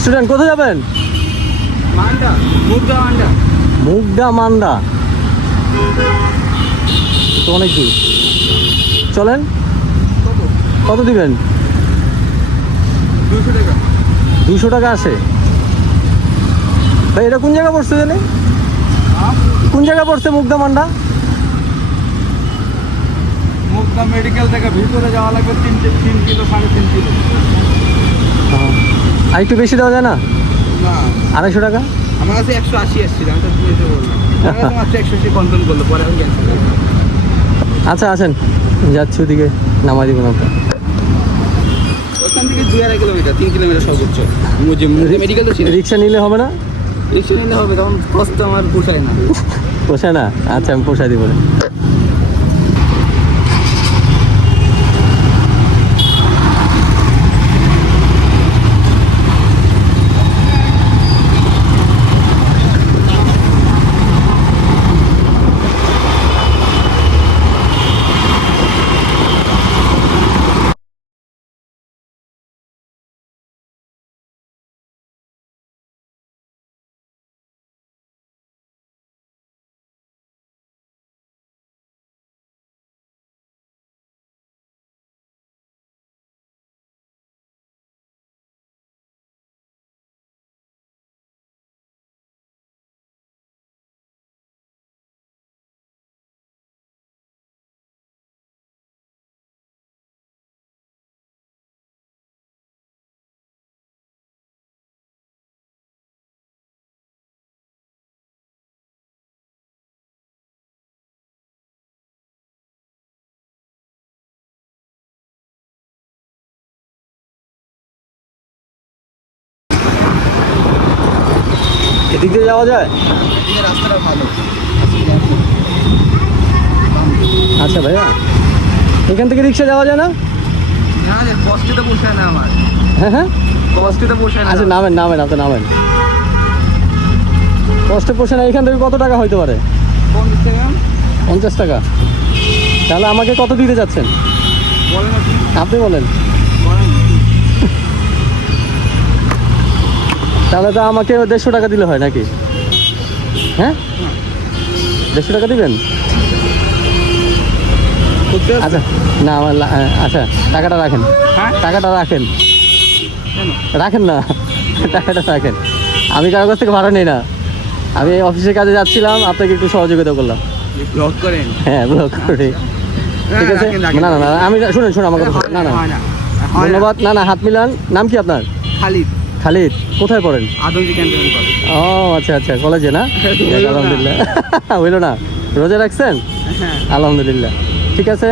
Student কোথায় যাবেন? মুগদা মান্ডা। তো অনেক দূর চলেন। কত দিবেন? দুশো টাকা। আসে ভাই এটা কোন জায়গা পড়ছে জানি? কোন জায়গা পড়ছে মুগদা মান্ডা? মুগদা মেডিকেল থেকে ভিতরে যাওয়া লাগবে তিন তিন কিলো সাড়ে তিন কিলো। আর একটু বেশি দেওয়া যায় না? না। আড়াইশো টাকা? আমার কাছে একশো আশি এসেছিল আমি তো দিয়েছে বললাম মাত্র একশো আশি কন্ট্রোল করল পরে আমি ক্যান্সেল আচ্ছা আছেন যাচ্ছি ওদিকে নামাই দিবেন আপনার ওখান থেকে দুই আড়াই কিলোমিটার তিন কিলোমিটার সর্বোচ্চ। মেডিকেল তো ছিল। রিক্সা নিলে হবে না? রিক্সা নিলে হবে কষ্ট আমার পোষায় না। পোষায় না? আচ্ছা আমি পোষাই দিব এদিক দিয়ে যাওয়া যায়? রাস্তাটা ভালো আচ্ছা ভাইয়া এখান থেকে রিক্সা যাওয়া যায় না? না রে কষ্টে তো পোষায় না আমার। হ্যাঁ হ্যাঁ? কষ্টে তো পোষায় না। আচ্ছা নামেন নামেন আপনি নামেন। কষ্টে না এখান থেকে কত টাকা হইতে পারে? পঞ্চাশ টাকা। তাহলে আমাকে কত দিতে যাচ্ছেন? আপনি। বলেন বলেন তাহলে তো আমাকে দেড়শো টাকা দিলে হয় নাকি? হ্যাঁ? দেড়শো টাকা দিবেন? আচ্ছা না আমার আচ্ছা টাকাটা রাখেন। হ্যাঁ? টাকাটা রাখেন। রাখেন না টাকাটা রাখেন। আমি কারও কাছ থেকে ভাড়া নেই না। আমি অফিসের কাজে যাচ্ছিলাম আপনাকে একটু সহযোগিতা করলাম। করেন? হ্যাঁ ব্লক করে। ঠিক আছে। না না না আমি শুনুন শুনুন আমার কথা না না। ধন্যবাদ। না না হাত মিলান। নাম কি আপনার? খালিদ। খালিদ কোথায় পড়েন? আদমজি ক্যান্টনমেন্ট কলেজ ও আচ্ছা আচ্ছা কলেজে না? না। আলহামদুলিল্লাহ। হইল না? রোজা রাখছেন? হ্যাঁ। আলহামদুলিল্লাহ। ঠিক আছে?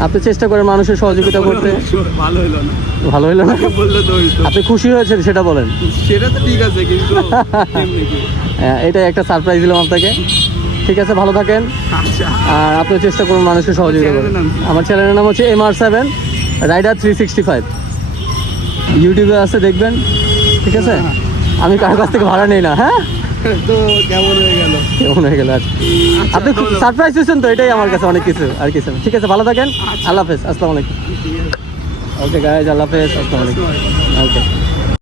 আপনি চেষ্টা করেন মানুষের সহযোগিতা করতে। ভালো হলো না? ভালো হইল না। বলল তো আপনি খুশি হয়েছেন সেটা বলেন। সেটা তো ঠিক আছে কিন্তু হ্যাঁ, এটা একটা সারপ্রাইজ দিলাম আপনাকে। ঠিক আছে ভালো থাকেন। আচ্ছা। আর আপনি চেষ্টা করুন মানুষের সহযোগিতা করুন? আমার চ্যানেলের নাম হচ্ছে M R seven rider three sixty five ইউটিউবে আছে দেখবেন। ঠিক আছে। আমি কারোর কাছ থেকে ভাড়া নেই না হ্যাঁ? তো কেমন হয়ে গেল? কেমন হয়ে গেল আজ? আচ্ছা, আপনি খুব সারপ্রাইজ হয়েছেন তো এটাই আমার কাছে অনেক কিছু আর কিছু ঠিক আছে ভালো থাকেন। আচ্ছা। আল্লাহ হাফেজ আসসালামু আলাইকুম। ওকে গায়েজ আল্লাহ হাফেজ আসসালামু আলাইকুম। ওকে